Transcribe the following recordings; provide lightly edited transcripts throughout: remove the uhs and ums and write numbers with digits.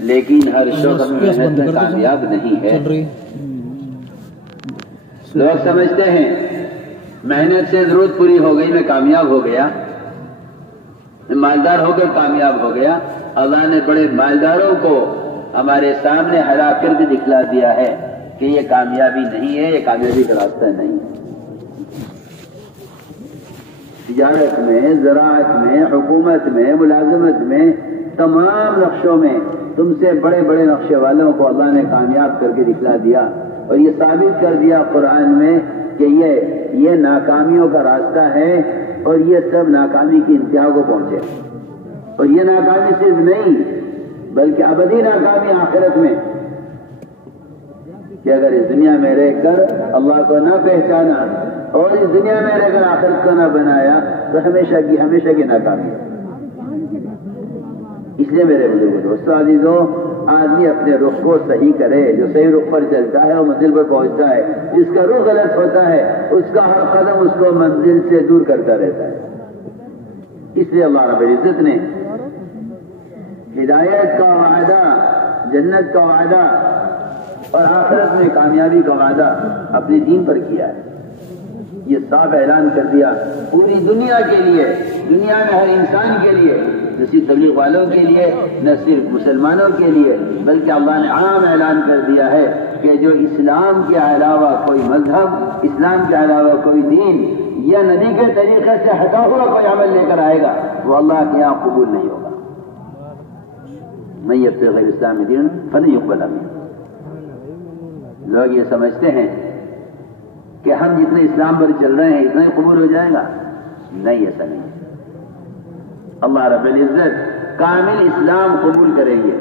لیکن ہر شخص اپنی محنت میں کامیاب نہیں ہے۔ لوگ سمجھتے ہیں محنت سے ضرورت پوری ہو گئی، میں کامیاب ہو گیا، میں مالدار ہو کر کامیاب ہو گیا۔ اللہ نے بڑے مالداروں کو ہمارے سامنے ہرا کر کے دکھلا دیا ہے کہ یہ کامیابی نہیں ہے، یہ کامیابی کا راستہ نہیں ہے۔ تجارت میں، زراعت میں، حکومت میں، ملازمت میں، تمام نقشوں میں تم سے بڑے بڑے نقشے والوں کو اللہ نے کامیاب کر کے دکھلا دیا اور یہ ثابت کر دیا قرآن میں کہ یہ ناکامیوں کا راستہ ہے اور یہ سب ناکامی کی انتہا کو پہنچے۔ اور یہ ناکامی صرف نہیں بلکہ ابدی ناکامی آخرت میں، کہ اگر اس دنیا میں رہ کر اللہ کو نہ پہچانا اور اس دنیا میں رہ کر آخرت کو نہ بنایا تو ہمیشہ کی ناکامی ہے۔ اس لیے میرے بزرگوں دوستوں عزیزوں، آدمی اپنے رخ کو صحیح کرے، جو صحیح رخ پر چلتا ہے وہ منزل پر پہنچتا ہے، جس کا رخ غلط ہوتا ہے اس کا ہر قدم اس کو منزل سے دور کرتا رہتا ہے۔ اس لیے اللہ رب العزت نے ہدایت کا وعدہ، جنت کا وعدہ اور آخرت میں کامیابی کا وعدہ اپنے دین پر کیا ہے۔ یہ صاف اعلان کر دیا پوری دنیا کے لیے، دنیا میں ہر انسان کے لیے، نہ صرف تبلیغ والوں کے لیے، نہ صرف مسلمانوں کے لیے، بلکہ اللہ نے عام اعلان کر دیا ہے کہ جو اسلام کے علاوہ کوئی مذہب، اسلام کے علاوہ کوئی دین یا نبی کے طریقے سے ہٹا ہوا کوئی عمل لے کر آئے گا وہ اللہ کے یہاں قبول نہیں ہوگا۔ من یبتغی غیر الاسلام دینا فلن یقبل منہ۔ لوگ یہ سمجھتے ہیں کہ ہم جتنے اسلام پر چل رہے ہیں اتنا ہی قبول ہو جائے گا، نہیں، ایسا نہیں۔ اللہ رب العزت کامل اسلام قبول کریں گے۔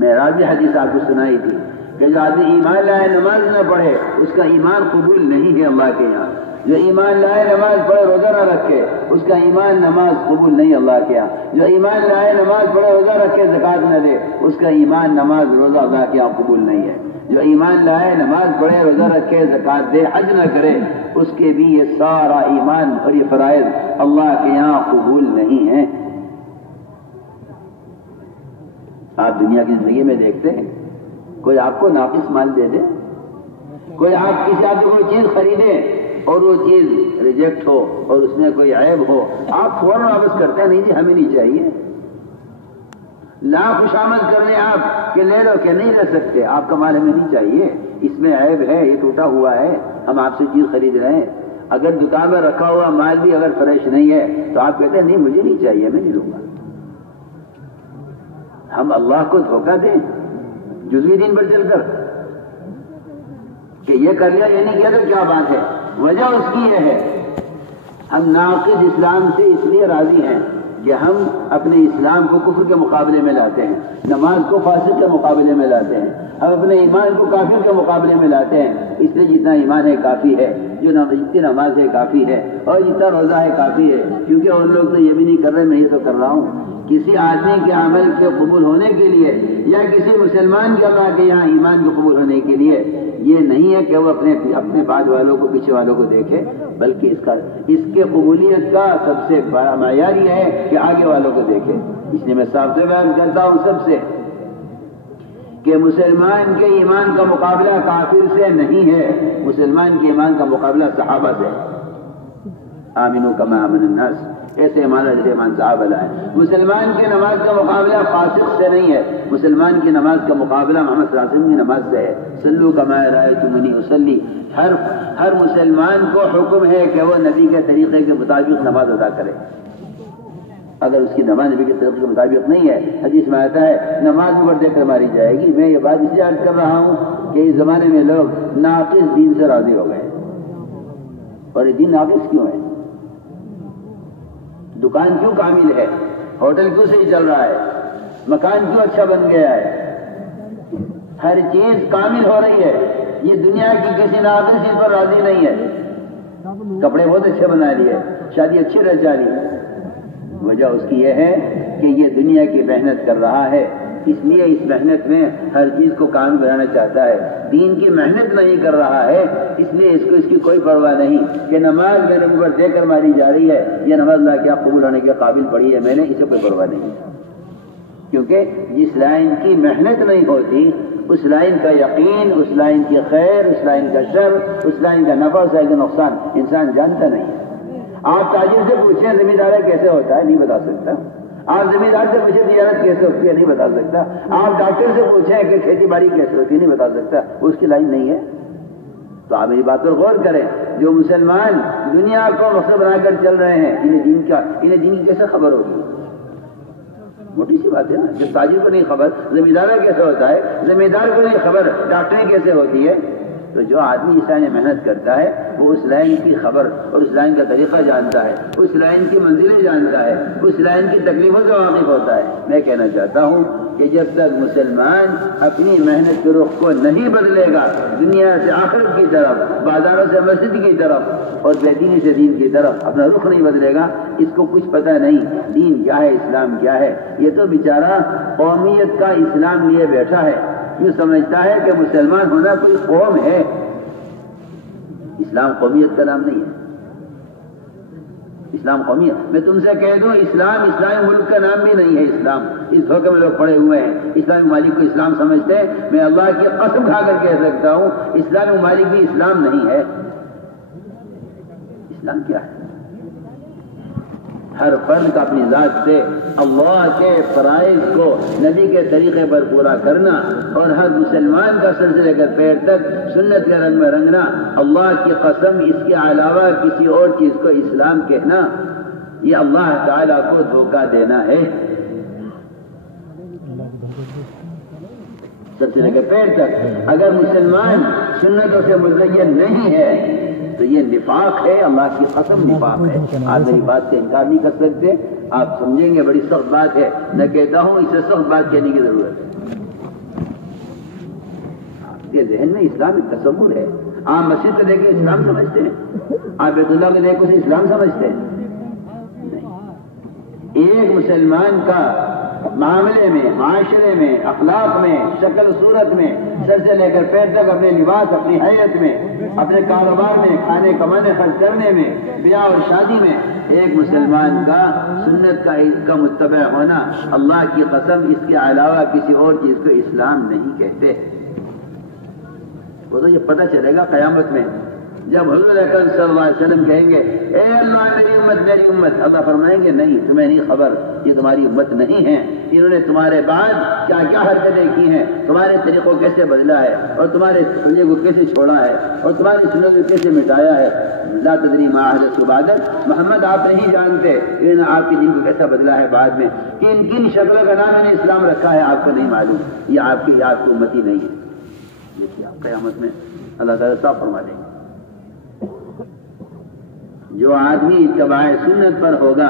معراج کی حدیث آپ کو سنائی تھی کہ جو آدمی ایمان لائے نماز نہ پڑھے اس کا ایمان قبول نہیں ہے اللہ کے یہاں۔ جو ایمان لائے نماز پڑھے روزہ نہ رکھے اس کا ایمان نماز قبول نہیں اللہ کے یہاں۔ جو ایمان لائے نماز پڑھے روزہ رکھے زکوٰۃ نہ دے اس کا ایمان نماز روزہ اللہ کے یہاں قبول نہیں ہے۔ جو ایمان لائے نماز پڑھے روزہ رکھے زکوٰۃ دے حج نہ کرے اس کے بھی یہ سارا ایمان اور یہ فرائض اللہ کے یہاں قبول نہیں ہے۔ آپ دنیا کی زندگی میں دیکھتے ہیں کوئی آپ کو ناقص مال دے دے، کوئی آپ کسی آپ کوئی چیز خریدے اور وہ چیز ریجیکٹ ہو اور اس میں کوئی عیب ہو، آپ فوراً واپس کرتے ہیں نہیں جی ہمیں نہیں چاہیے۔ لاکھ خوشامد کر لیں آپ کہ لے لو، کہ نہیں لے سکتے، آپ کا مال ہمیں نہیں چاہیے، اس میں عیب ہے، یہ ٹوٹا ہوا ہے، ہم آپ سے چیز خرید رہے ہیں۔ اگر دکان میں رکھا ہوا مال بھی اگر فریش نہیں ہے تو آپ کہتے ہیں نہیں مجھے نہیں چاہیے، میں نہیں لوں گا۔ ہم اللہ کو دھوکہ دیں جزوی دین پر چل کر کہ یہ کر لیا یہ نہیں کیا تو کیا بات ہے؟ وجہ اس کی یہ ہے ہم ناقص اسلام سے اس لیے راضی ہیں کہ ہم اپنے اسلام کو کفر کے مقابلے میں لاتے ہیں، نماز کو فاسق کے مقابلے میں لاتے ہیں، ہم اپنے ایمان کو کافر کے مقابلے میں لاتے ہیں۔ اس لیے جتنا ایمان ہے کافی ہے، جتنی نماز ہے کافی ہے اور جتنا روزہ ہے کافی ہے، کیونکہ اور لوگ تو یہ بھی نہیں کر رہے، میں یہ تو کر رہا ہوں۔ کسی آدمی کے عمل کے قبول ہونے کے لیے یا کسی مسلمان کے اللہ کے یہاں ایمان کے قبول ہونے کے لیے یہ نہیں ہے کہ وہ اپنے بعد والوں کو پیچھے والوں کو دیکھے، بلکہ اس کے قبولیت کا سب سے بڑا معیار یہ ہے کہ آگے والوں کو دیکھے۔ اس لیے میں صاف سے بیان کرتا ہوں سب سے کہ مسلمان کے ایمان کا مقابلہ کافر سے نہیں ہے، مسلمان کے ایمان کا مقابلہ صحابہ سے۔ آمنو کما آمن الناس، ایسے ایمان جیسے ایمان صحابہ لائے۔ مسلمان کی نماز کا مقابلہ فاسق سے نہیں ہے، مسلمان کی نماز کا مقابلہ محمد صلی اللہ علیہ وسلم کی نماز سے ہے۔ صلو کما رأیتمونی اصلی، ہر مسلمان کو حکم ہے کہ وہ نبی کے طریقے کے مطابق نماز ادا کرے۔ اگر اس کی نماز نبی کے طریقے کے مطابق نہیں ہے، حدیث میں آتا ہے نماز اوپر دیکھ کر ماری جائے گی۔ میں یہ بات اس لیے عرض کر رہا ہوں کہ اس زمانے میں لوگ ناقص دین سے راضی ہو گئے، اور یہ دین ناقص کیوں ہے؟ دکان کیوں کامل ہے؟ ہوٹل کیوں صحیح چل رہا ہے؟ مکان کیوں اچھا بن گیا ہے؟ ہر چیز کامل ہو رہی ہے، یہ دنیا کی کسی ناقص چیز پر راضی نہیں ہے۔ کپڑے بہت اچھے بنا لیے، شادی اچھی رچا لی، وجہ اس کی یہ ہے کہ یہ دنیا کی محنت کر رہا ہے، اس لیے اس محنت میں ہر چیز کو کام بنانا چاہتا ہے۔ دین کی محنت نہیں کر رہا ہے، اس لیے اس کی کوئی پرواہ نہیں کہ نماز میرے اوپر دے کر ماری جا رہی ہے، یہ نماز اللہ کیا قبول ہونے کے قابل پڑی ہے، میں نے اسے کوئی پرواہ نہیں۔ کیونکہ جس لائن کی محنت نہیں ہوتی اس لائن کا یقین، اس لائن کی خیر، اس لائن کا شر، اس لائن کا نفع، اس لائن کا نقصان انسان جانتا نہیں ہے۔ آپ تاجر سے پوچھیں زمیندار کیسے ہوتا ہے، نہیں بتا سکتا۔ آپ زمیندار سے پوچھیں تجارت کیسے ہوتی ہے، نہیں بتا سکتا۔ آپ ڈاکٹر سے پوچھیں کہ کھیتی باڑی کیسے ہوتی ہے، نہیں بتا سکتا، اس کی لائن نہیں ہے۔ تو آپ میری بات پر غور کریں، جو مسلمان دنیا کو مقصد بنا کر چل رہے ہیں، انہیں دین کی کیسے خبر ہوگی؟ موٹی سی بات ہے نا، جب تاجر کو نہیں خبر زمیندار کیسے ہوتا ہے، زمیندار کو نہیں خبر ڈاکٹری کیسے ہوتی ہے، تو جو آدمی اس لائن میں محنت کرتا ہے وہ اس لائن کی خبر اور اس لائن کا طریقہ جانتا ہے، اس لائن کی منزلیں جانتا ہے، اس لائن کی تکلیفوں سے واقف ہوتا ہے۔ میں کہنا چاہتا ہوں کہ جب تک مسلمان اپنی محنت کے رخ کو نہیں بدلے گا، دنیا سے آخرت کی طرف، بازاروں سے مسجد کی طرف اور بے دینی سے دین کی طرف اپنا رخ نہیں بدلے گا، اس کو کچھ پتہ نہیں دین کیا ہے، اسلام کیا ہے۔ یہ تو بیچارہ قومیت کا اسلام لیے بیٹھا ہے، یہ سمجھتا ہے کہ مسلمان ہونا کوئی قوم ہے۔ اسلام قومیت کا نام نہیں ہے، اسلام قومیت۔ میں تم سے کہہ دوں اسلام اسلامی ملک کا نام بھی نہیں ہے۔ اسلام اس دھوکے میں لوگ پڑے ہوئے ہیں، اسلامی ممالک کو اسلام سمجھتے ہیں۔ میں اللہ کی قسم کھا کر کہہ سکتا ہوں اسلامی ممالک بھی اسلام نہیں ہے۔ اسلام کیا ہے؟ ہر فرد کا اپنی ذات سے اللہ کے فرائض کو نبی کے طریقے پر پورا کرنا اور ہر مسلمان کا سر سے لے کر پیر تک سنت کے رنگ میں رنگنا، اللہ کی قسم اس کے علاوہ کسی اور چیز کو اسلام کہنا، یہ اللہ تعالیٰ کو دھوکہ دینا ہے۔ سر سے لے کر پیر تک اگر مسلمان سنتوں سے مزین نہیں ہے تو یہ نفاق ہے، اللہ کی قسم نفاق ہے۔ آپ میری بات سے انکار نہیں کر سکتے، آپ سمجھیں گے بڑی سخت بات ہے، میں کہتا ہوں اسے سخت بات کہنے کی ضرورت ہے۔ آپ کے ذہن میں اسلام ایک تصور ہے، آپ مسجد کو دیکھ کے اسلام سمجھتے ہیں، آپ بیت اللہ کو دیکھ کے اسے اسلام سمجھتے ہیں؟ نہیں۔ ایک مسلمان کا معاملے میں، معاشرے میں، اخلاق میں، شکل صورت میں، سر سے لے کر پیر تک، اپنے لباس، اپنی حیت میں، اپنے کاروبار میں، کھانے کمانے خرچ کرنے میں، بیاہ اور شادی میں، ایک مسلمان کا سنت کا متبع ہونا، اللہ کی قسم اس کے علاوہ کسی اور چیز کو اسلام نہیں کہتے۔ وہ تو یہ پتہ چلے گا قیامت میں، جب حضور اکرم صلی اللہ علیہ وسلم کہیں گے اے اللہ میری امت میری امت، اللہ فرمائیں گے نہیں، تمہیں نہیں خبر، یہ تمہاری امت نہیں ہے، انہوں نے تمہارے بعد کیا کیا حرکتیں کی ہیں، تمہارے طریقوں کیسے بدلا ہے، اور تمہارے سننے کو کیسے چھوڑا ہے، اور تمہاری سننے کو کیسے مٹایا ہے۔ لا تدری ما احدث بعدک، محمد آپ نہیں جانتے انہوں نے آپ کے دین کو کیسا بدلا ہے بعد میں، کن کن شکلوں کا نام انہیں اسلام رکھا ہے آپ کو نہیں معلوم، یہ آپ کی امتی نہیں ہے۔ دیکھیے آپ قیامت میں اللہ تعالیٰ صاف فرما دیں گے، جو آدمی اتباع سنت پر ہوگا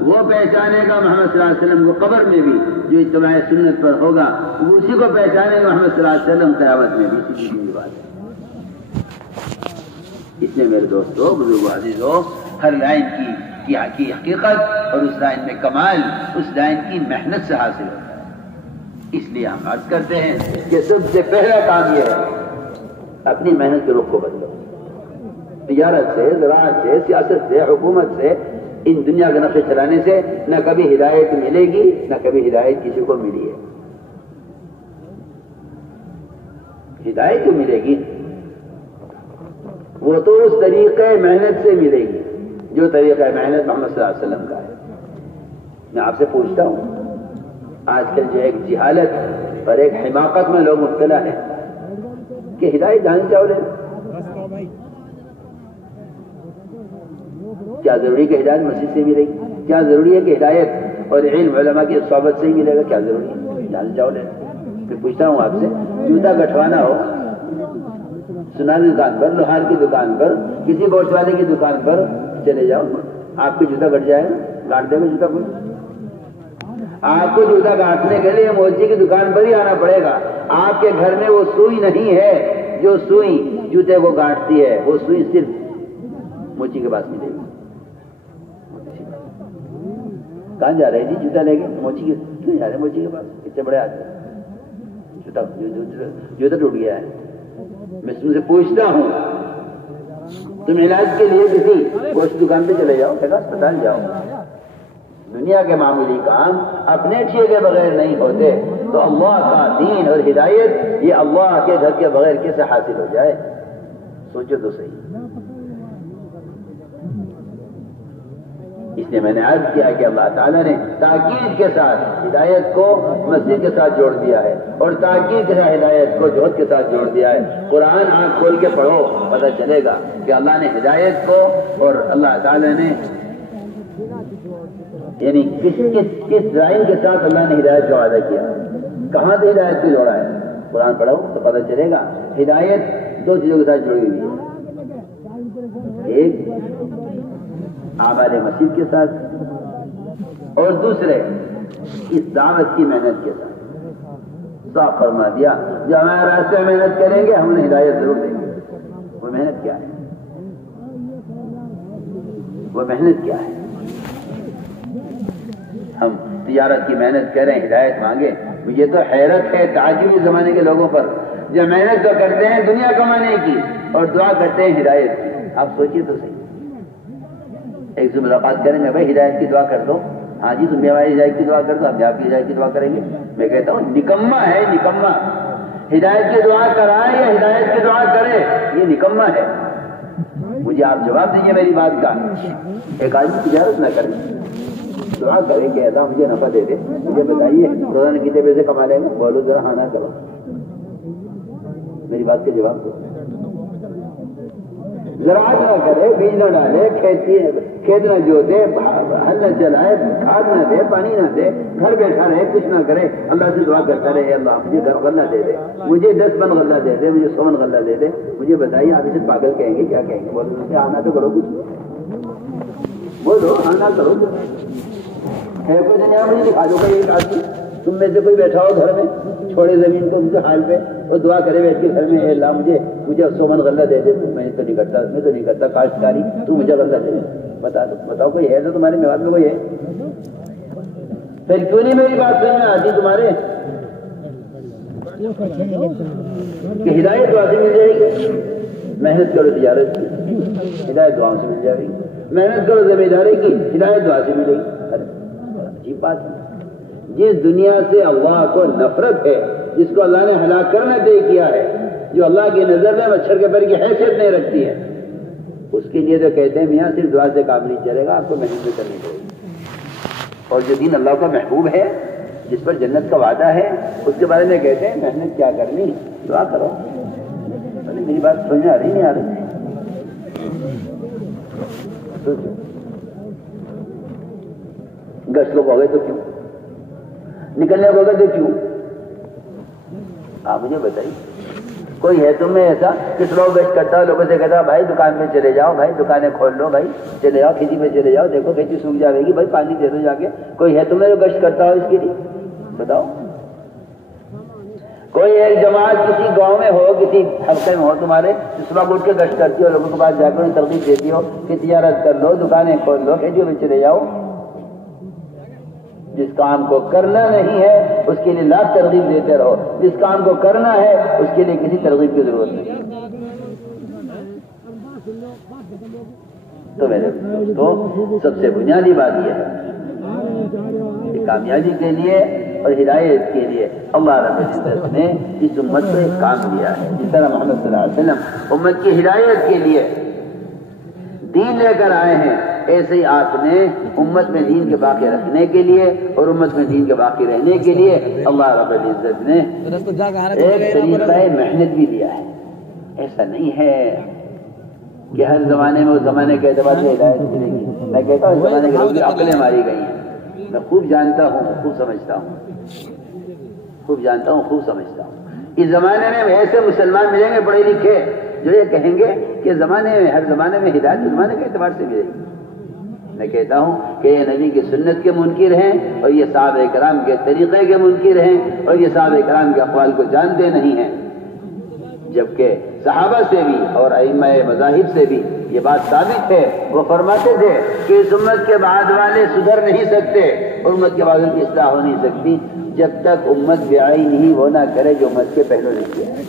وہ پہچانے گا محمد صلی اللہ علیہ وسلم کو قبر میں بھی، جو اتباع سنت پر ہوگا وہ اسی کو پہچانے گا محمد صلی اللہ علیہ وسلم قیامت میں بھی۔ سیدھی بات ہے۔ اس لیے میرے دوستو، بزرگو، عزیزو، ہر لائن کی حقیقت اور اس لائن میں کمال اس لائن کی محنت سے حاصل ہوتا ہے۔ اس لیے ہم عرض کرتے ہیں کہ سب سے پہلا کام یہ ہے اپنی محنت کے رخ کو بدلو۔ تجارت سے، زراعت سے، سیاست سے، حکومت سے، ان دنیا کے نقشے چلانے سے نہ کبھی ہدایت ملے گی، نہ کبھی ہدایت کسی کو ملی ہے۔ ہدایت جو ملے گی وہ تو اس طریقہ محنت سے ملے گی جو طریقہ محنت محمد صلی اللہ علیہ وسلم کا ہے۔ میں آپ سے پوچھتا ہوں، آج کل جو ایک جہالت اور ایک حماقت میں لوگ مبتلا ہیں کہ ہدایت جان چاہو لیں، کیا ضروری کہ ہدایت مسجد سے ملے گی؟ کیا ضروری ہے کہ ہدایت اور علم علماء کی صحبت سے ہی ملے گا؟ کیا ضروری ہے؟ جان چاہو لیں۔ میں پوچھتا ہوں آپ سے، جوتا گٹھوانا ہو، سناری دکان پر، لوہار کی دکان پر، کسی گوشت والے کی دکان پر چلے جاؤ، آپ کو جوتا گٹ جائے گا؟ گاٹ دے گا جوتا کوئی؟ آپ کو جوتا گاٹنے کے لیے موچی کی دکان پر ہی آنا پڑے گا۔ آپ کے گھر میں وہ سوئی نہیں ہے جو سوئی جوتے کو گاٹتی ہے، وہ سوئی صرف موچی کے پاس ملے گی۔ کہاں جا رہے جی جوتا لے کے؟ موچی کے کیوں جا رہے موچی کے پاس؟ اتنے بڑے آدمی، جوتا ٹوٹ گیا ہے۔ میں تم سے پوچھتا ہوں، تم علاج کے لیے کسی گوشت دکان پہ چلے جاؤ، اسپتال جاؤ، دنیا کے معمولی کام اپنے ٹھیے کے بغیر نہیں ہوتے تو اللہ کا دین اور ہدایت یہ اللہ کے گھر کے بغیر کیسے حاصل ہو جائے؟ سوچو تو صحیح۔ اس لیے میں نے عرض کیا کہ اللہ تعالیٰ نے تاکید کے ساتھ ہدایت کو مسجد کے ساتھ جوڑ دیا ہے اور تاکید کے ساتھ ہدایت کو جوہد کے ساتھ جوڑ دیا ہے۔ قرآن آنکھ کھول کے پڑھو، پتہ چلے گا کہ اللہ نے ہدایت کو اور اللہ تعالیٰ نے یعنی کس لائن کے ساتھ اللہ نے ہدایت کا وعدہ کیا، کہاں سے ہدایت کو جوڑا ہے۔ قرآن پڑھو تو پتہ چلے گا ہدایت دو چیزوں کے ساتھ جڑی ہوئی ہے، ایک اعمال مسجد کے ساتھ اور دوسرے اس دعوت کی محنت کے ساتھ۔ صاف فرما دیا جو ہمارے راستے میں محنت کریں گے ہم انہیں ہدایت ضرور دیں گے۔ وہ محنت کیا ہے؟ وہ محنت کیا ہے؟ ہم تجارت کی محنت کریں، ہدایت مانگیں۔ مجھے تو حیرت ہے تعجب زمانے کے لوگوں پر جو محنت تو کرتے ہیں دنیا کمانے کی اور دعا کرتے ہیں ہدایت کی۔ آپ سوچیے تو صحیح، ایک سے ملاقات کریں گے، بھائی ہدایت کی دعا کر دو، ہاں جی تم بھی ہماری ہدایت کی دعا کر دو، ہم بھی آپ کی ہدایت کی دعا کریں گے۔ میں کہتا ہوں نکما ہے، نکما۔ ہدایت کی دعا کرائے یا ہدایت کی دعا کرے یہ نکما ہے۔ مجھے آپ جواب دیجیے میری بات کا۔ ایک آدمی تجارت نہ کرے، دعا کرے کہ اللہ مجھے نفع دے دے، مجھے بتائیے روزانہ کتنے پیسے کما لیں گے؟ بولو ذرا ہاں نہ کرو، میری بات کا جواب دو۔ زراعت نہ کرے، بیج نہ ڈالے، کھیت نہ جوتے، ہل نہ چلائے، کھاد نہ دے، پانی نہ دے، گھر بیٹھا رہے، کچھ نہ کرے، اللہ سے دعا کرتا رہے اللہ مجھے گھر غلہ دے دے، مجھے 10 من غلہ دے دے، مجھے 100 من غلہ دے دے، مجھے بتائیے آپ اسے پاگل کہیں گے کیا کہیں گے؟ بولو آنا تو کرو کچھ، بولو آنا کرو کچھ ہے کوئی دنیا مجھے دکھا دو کوئی ایک آدمی تم میں سے کوئی بیٹھا ہو گھر میں چھوڑے زمین کو مجھے حال پہ اور دعا کرے بیٹھ کے گھر میں اے اللہ مجھے 100 من غلہ دے دے، میں تو نہیں کرتا کاشتکاری، تو مجھے غلہ دے دے۔ بتاؤ کوئی ہے تو تمہارے میوات میں کوئی ہے؟ پھر کیوں نہیں میری بات سمجھ میں آتی تمہارے کہ ہدایت دعا سے مل جائے گی؟ محنت کرو تجارت کی، ہدایت دعاؤں سے مل جائے گی، محنت کرو ذمہ داری کی، ہدایت دعا سے ملے گی۔ عجیب بات ہے، جس دنیا سے اللہ کو نفرت ہے، جس کو اللہ نے ہلاک کرنا طے کیا ہے، جو اللہ کی نظر میں مچھر کے پر کی حیثیت نہیں رکھتی ہے، اس کے لیے تو کہتے ہیں میاں صرف دعا سے کام نہیں چلے گا، آپ کو محنت بھی کرنی پڑے گی۔ اور جو دین اللہ کا محبوب ہے، جس پر جنت کا وعدہ ہے، اس کے بارے میں کہتے ہیں محنت کیا کرنی، دعا کرو۔ میری بات سمجھ میں آ رہی نہیں آ رہی؟ گشت لوگ ہو گئے تو کیوں؟ نکلنے کو گئے تو کیوں؟ آپ مجھے بتائیے، کوئی ہے تم میں ایسا کس لوگ گشت کرتا ہے، لوگوں سے کہتا ہے بھائی دکان میں چلے جاؤ، بھائی دکانیں کھول لو، بھائی چلے جاؤ کھیتی میں چلے جاؤ، دیکھو کھیتی سوکھ جائے گی، بھائی پانی دے دو جا کے۔ کوئی ہے تم میں جو گشت کرتا ہو اس کے لیے؟ بتاؤ۔ کوئی ایک جماعت کسی گاؤں میں ہو، کسی حلقے میں ہو تمہارے، جس وقت اٹھ کے گشت کرتی ہو، لوگوں کے پاس جا کر انہیں ترغیب دیتی ہو کہ تجارت کر لو، دکانیں کھول لو، کھیتیوں میں چلے جاؤ؟ جس کام کو کرنا نہیں ہے اس کے لیے لاکھ ترغیب دیتے رہو، جس کام کو کرنا ہے اس کے لیے کسی ترغیب کی ضرورت نہیں۔ تو میرے دوستوں، سب سے بنیادی بات یہ ہے کہ کامیابی کے لیے اور ہدایت کے لیے اللہ رب العزت نے اس امت کو ایک کام دیا ہے۔ جس طرح محمد صلی اللہ علیہ وسلم امت کی ہدایت کے لیے دین لے کر آئے ہیں، ایسے ہی آپ نے امت میں دین کے باقی رکھنے کے لیے اور امت میں دین کے باقی رہنے کے لیے اللہ رب العزت نے ایک طریقہ محنت بھی دیا ہے۔ ایسا نہیں ہے کہ ہر زمانے میں اس زمانے کے اعتبار سے ہدایت ملے گی۔ میں کہتا ہوں اس زمانے کے لوگوں کی عقلیں ماری گئی ہیں، میں خوب جانتا ہوں، خوب سمجھتا ہوں، خوب جانتا ہوں، خوب سمجھتا ہوں۔ اس زمانے میں ایسے مسلمان ملیں گے پڑھے لکھے جو یہ کہیں گے کہ زمانے میں ہر زمانے میں ہدایت زمانے کے اعتبار سے ملے گی۔ میں کہتا ہوں کہ یہ نبی کی سنت کے منکر ہیں اور یہ صحابہ کرام کے طریقے کے منکر ہیں اور یہ صحابہ کرام کے اقوال کو جانتے نہیں ہیں، جبکہ صحابہ سے بھی اور ائمہ مذاہب سے بھی یہ بات ثابت ہے۔ وہ فرماتے تھے کہ اس امت کے بعد والے سدھر نہیں سکتے اور امت کے بعد کی اصلاح ہو نہیں سکتی جب تک امت بعین ہی وہ نہ کرے جو امت کے پہلو نے کیا ہے۔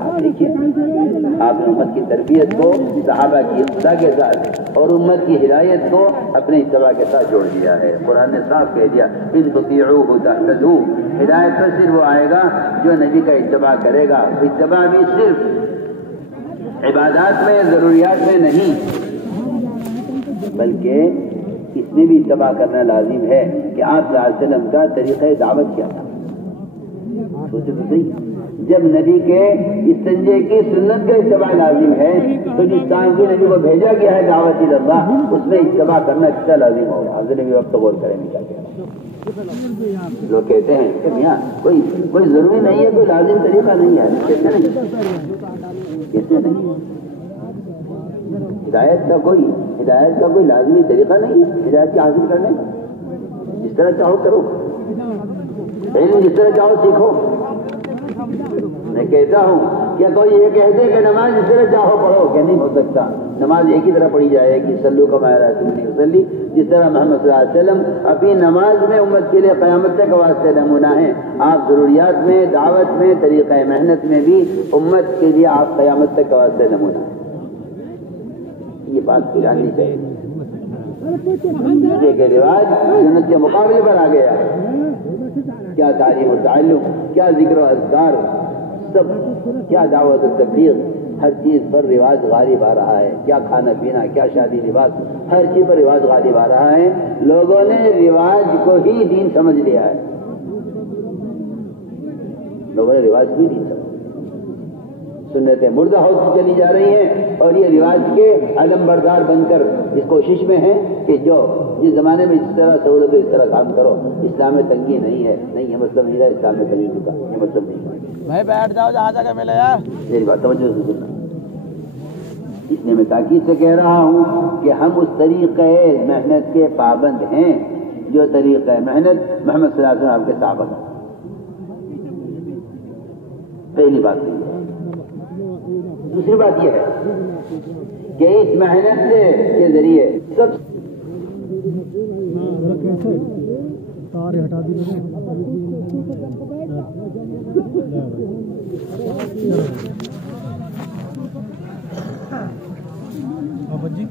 آپ دیکھیے، آپ نے امت کی تربیت کو صحابہ کی اقتدا کے ساتھ اور امت کی ہدایت کو اپنے اتباع کے ساتھ جوڑ دیا ہے۔ قرآن نے صاف کہہ دیا ان تطیعوہ تہتدوا، ہدایت پر صرف وہ آئے گا جو نبی کا اتباع کرے گا۔ اتباع بھی صرف عبادات میں، ضروریات میں نہیں، بلکہ اس میں بھی اتباع کرنا لازم ہے کہ آپ صلی اللہ علیہ وسلم کا طریقہ دعوت کیا تھا۔ سوچے تو صحیح، جب نبی کے استنجے کی سنت کا اتباع لازم ہے تو جس کام کی نبی کو بھیجا گیا ہے دعوت اللہ، اس میں اتباع کرنا کتنا لازم ہوگا۔ حضرت نبی وقت غور کریں گے کیا کہہ رہا ہے۔ لوگ کہتے ہیں کہ میاں کوئی ضروری نہیں ہے، کوئی لازم طریقہ نہیں ہے، کیسے نہیں؟ ہدایت کا کوئی لازمی طریقہ نہیں ہے ہدایت کے حاصل کرنے، جس طرح چاہو کرو، علم جس طرح چاہو سیکھو۔ میں کہتا ہوں کیا کوئی یہ کہہ دے کہ نماز جس طرح چاہو پڑھو، کہ نہیں ہو سکتا۔ نماز ایک ہی طرح پڑھی جائے گی، صلو کما رأیتمونی اصلی، جس طرح محمد صلی اللہ علیہ وسلم اپنی نماز میں امت کے لیے قیامت تک واسطے نمونہ ہیں، آپ ضروریات میں، دعوت میں، طریقہ محنت میں بھی امت کے لیے آپ قیامت تک واسطے نمونہ ہیں۔ یہ بات جاننی چاہیے کہ رواج سنت کے مقابلے پر آ گیا ہے۔ کیا تعلیم و تعلم، کیا ذکر و اذکار، سب، کیا دعوت و تبلیغ، ہر چیز پر رواج غالب آ رہا ہے۔ کیا کھانا پینا، کیا شادی لباس، ہر چیز پر رواج غالب آ رہا ہے۔ لوگوں نے رواج کو ہی دین سمجھ لیا ہے، لوگوں نے رواج کو ہی دین سمجھ، سنتیں مردہ ہوتی چلی جا رہی ہیں، اور یہ رواج کے علم بردار بن کر اس کوشش میں ہیں کہ جو جس زمانے میں اس طرح سہولت ہے اس طرح کام کرو۔ اسلام میں تنگی نہیں ہے، نہیں یہ مطلب نہیں ہے اسلام میں تنگی کا، یہ مطلب نہیں ہے۔ بھائی بیٹھ جاؤ جہاں جگہ ملے یار، میری بات توجہ سے سننا۔ اس لیے میں تاکید سے کہہ رہا ہوں کہ ہم اس طریقے محنت کے پابند ہیں جو طریقہ محنت محمد صلی اللہ علیہ وسلم آپ کے صحابہ کا۔ پہلی بات نہیں ہے۔ دوسری بات یہ ہے کہ اس محنت کے ذریعے سب جی